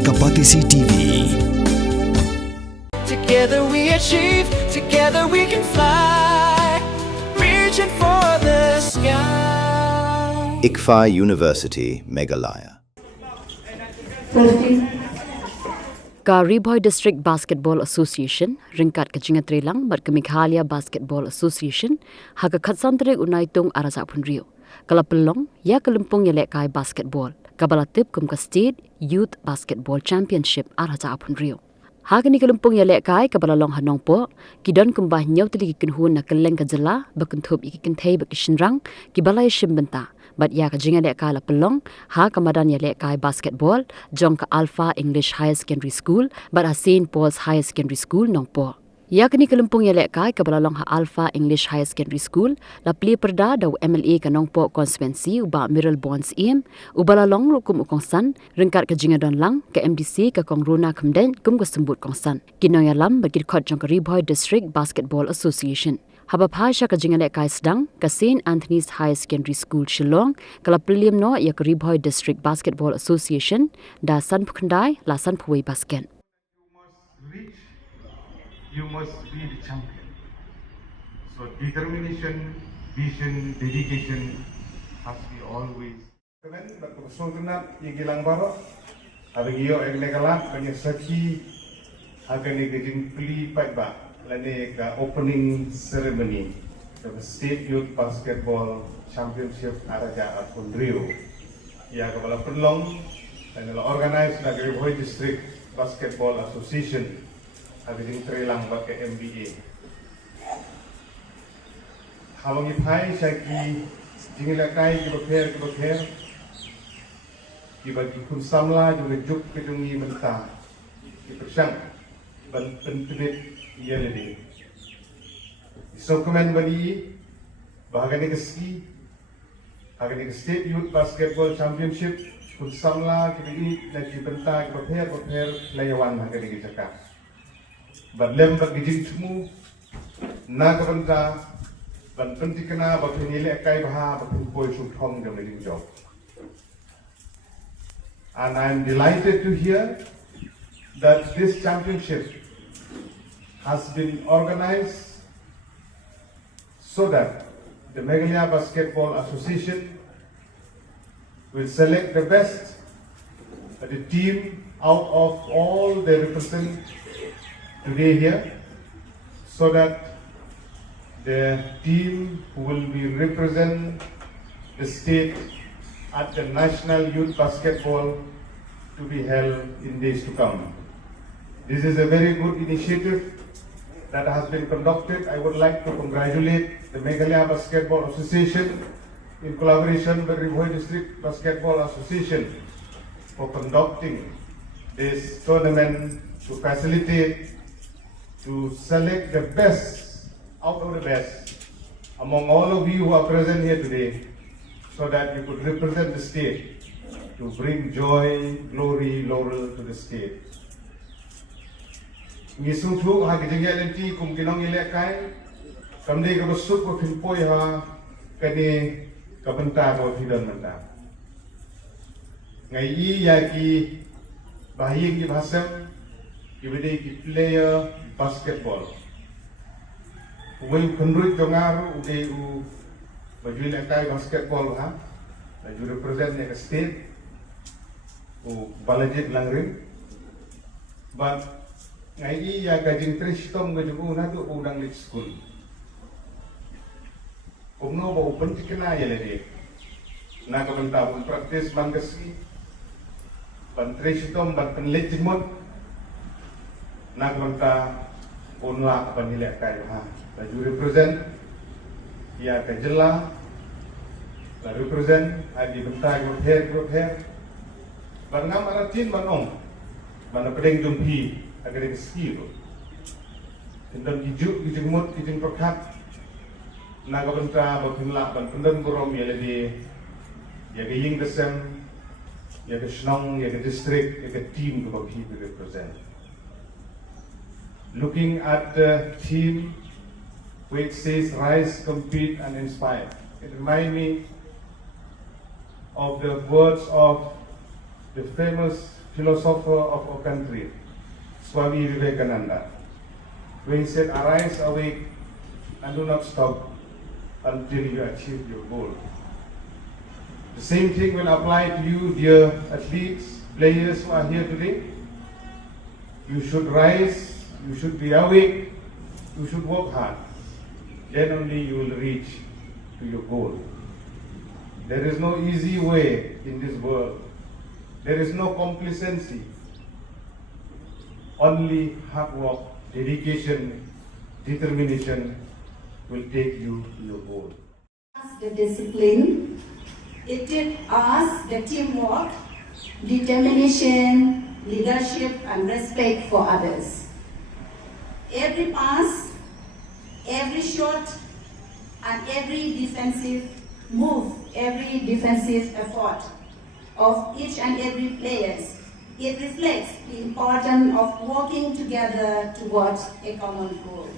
Kapatisi TV. Together we achieve, together we can fly, reaching for the sky. ICFA University, Meghalaya. Rbdba District Basketball Association, ringkat kejingat Trelang, mat Meghalaya Basketball Association, haga katsantre unaitung araza punrio. Kala pelong, ya kelempong yelek kai basketball, kabalatip kum ka State Youth Basketball Championship araza punrio. Haga ni kelempong yelek kai kabalalong hanong po, kidon kumbah nyaw tili kikinhun na keleng kajela, bakuntup ikikintay bakishinrang, kibalay shimbenta. But ya kajinga lek kai la pelong, ha kamadan ya lek kai basketball, jong ka Alpha English Higher Secondary School, but ha St. Paul's Higher Secondary School nong po. Ya kini kelempong ya lek kai kabalalong ha Alpha English Higher Secondary School, la pli perda daw MLA ka nong po konstituensi uba Miral Bonds im, ubalalong rukum ukongsan, ringkat kajinga don lang, ka MDC ka kong Runa Kamden kum ka sembut kongsan. Kinong ya lam bagit kot jong ka Rbdba District Basketball Association. Habab Sha kajinga lek kai Sdang, ka St. Anthony's Higher Secondary School Shillong, kala Pynliem no ya ka Rbdba District Basketball Association, da san pukandai la san puway basket. You must be the champion. So determination, vision, dedication has to be always. Kalian berkusul kenap igilang baru, habis iyo eglegalat banyak saki, akan digajin peli pagba, lani ke opening ceremony the State Youth Basketball Championship Araja Apun Rio. Ia kepala Pynliem dan organize dari Rbdba District Basketball Association. Ada yang terhilang pakai MBA. Hawang ipai syaki jingilakai kibaker kibagi kun samla juga juk kedungi mentah kipersang ban pentulit ia lebih. So komen bani bahagian keski bahagian ke State Youth Basketball Championship kun samla kibagi lagi mentah kibaker layawan bahagian ke Jakarta. Badlem bagijing semu na kabanta ban pentikana bakin yelek kai baha bakin boy sutong the wedding job. And I am delighted to hear that this championship has been organized so that the Meghalaya Basketball Association will select the best the team out of all they represent today here, so that the team who will be represent the state at the National Youth Basketball to be held in days to come. This is a very good initiative that has been conducted. I would like to congratulate the Meghalaya Basketball Association in collaboration with Rbdba District Basketball Association for conducting this tournament to facilitate to select the best out of the best among all of you who are present here today, so that you could represent the state to bring joy, glory, laurel to the state. Ngisung tu ha kijengya nanti kum kinong ilekai kamde ka besuk ko kinpoy ha kani kabenta ko hidan menta. Ngai i ya ki bahing ki bahasam ki ki player basketball. Uwe penduduk jongar ude u baju lekai basketball ha, baju represent ke state u balajit langrim. But ngai ya gajin tristom gajuku na tu udang lit school. Kumno ba open tikena ya lede. Na kabenta pun practice bangkasi. Ban tristom ban penlit jimut. Na kabenta unla panilek kai ha. Baju represent ia ke jela. La represent adi benta group hair. Ban ngam aratin banong. Ban pedeng jumpi agar ke ski tu. Tentang kijuk kijengmut kijeng perkat. Na kabenta bakunla ban pendem gorom ya ledi. Ya ke ying desem. Ya ke Sdang, ya ke district, ya ke team ko bagi represent. Looking at the team which says rise, compete and inspire. It reminds me of the words of the famous philosopher of our country, Swami Vivekananda, when he said, "Arise, awake, and do not stop until you achieve your goal." The same thing will apply to you, dear athletes, players who are here today. You should rise, you should be awake, you should work hard. Then only you will reach to your goal. There is no easy way in this world. There is no complacency. Only hard work, dedication, determination will take you to your goal. The discipline, it did us the teamwork, determination, leadership, and respect for others. Every pass, every shot, and every defensive move, every defensive effort of each and every player, it reflects the importance of working together towards a common goal.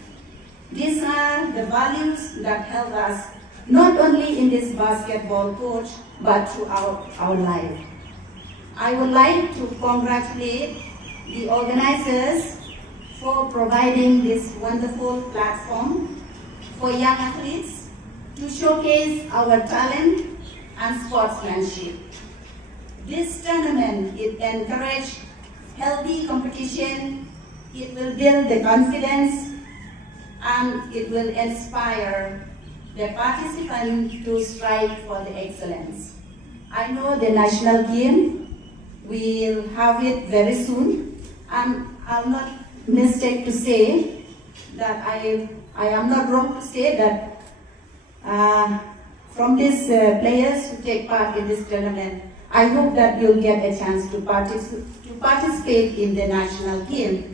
These are the values that help us not only in this basketball court, but throughout our life. I would like to congratulate the organizers for providing this wonderful platform for young athletes to showcase our talent and sportsmanship. This tournament, it encourages healthy competition, it will build the confidence, and it will inspire the participants to strive for the excellence. I know the national game will have it very soon, and I'm not mistake to say that I am not wrong to say that from these players who take part in this tournament, I hope that you'll get a chance to participate in the national game.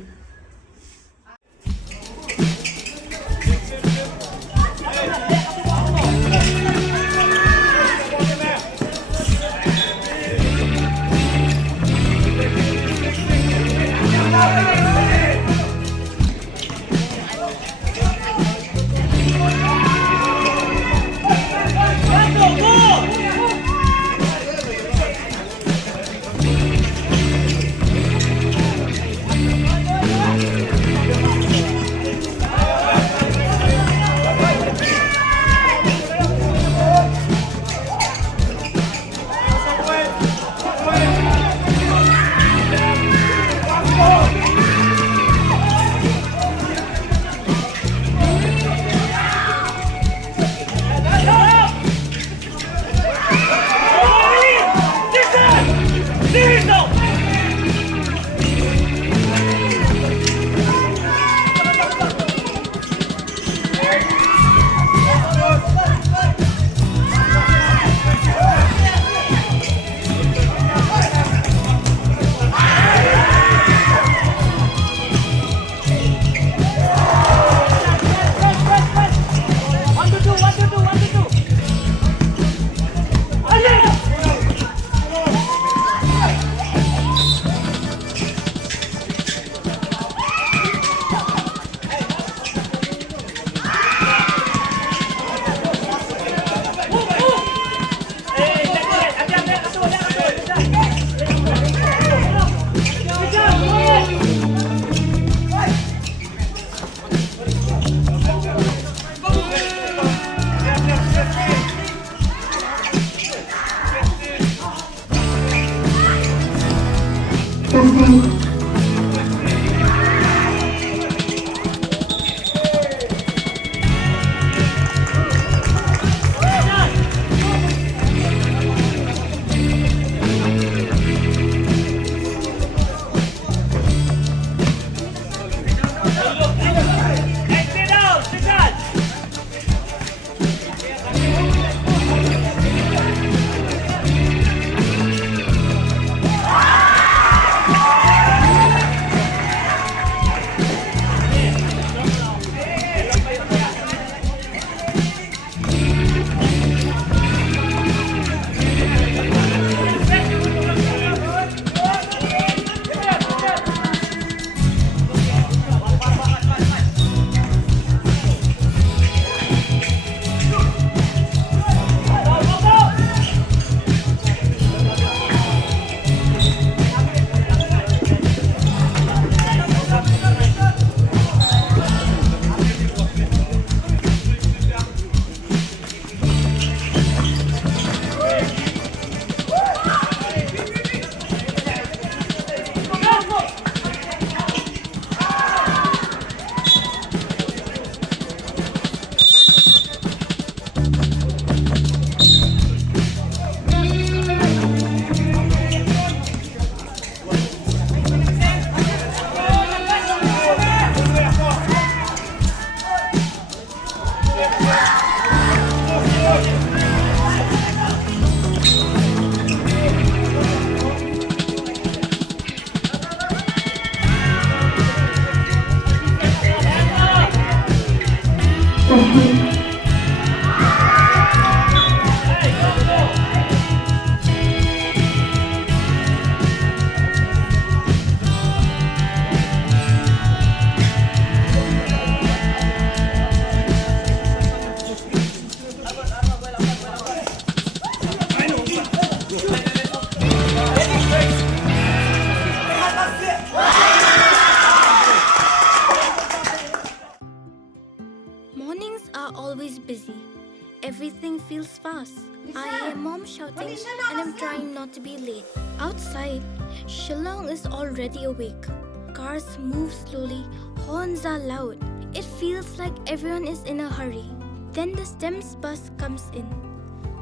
bus. I hear mom shouting and I'm trying not to be late. Outside, Shillong is already awake. Cars move slowly, horns are loud. It feels like everyone is in a hurry. Then the STEM's bus comes in,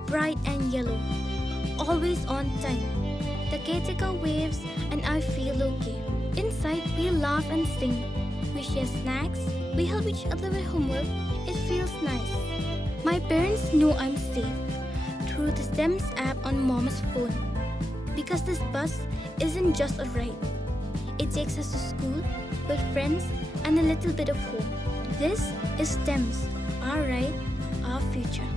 bright and yellow, always on time. The caretaker waves and I feel okay. Inside, we laugh and sing. We share snacks, we help each other with homework. It feels nice. My parents know I'm safe through the STEM's app on mom's phone. Because this bus isn't just a ride. It takes us to school with friends and a little bit of hope. This is STEM's, our ride, our future.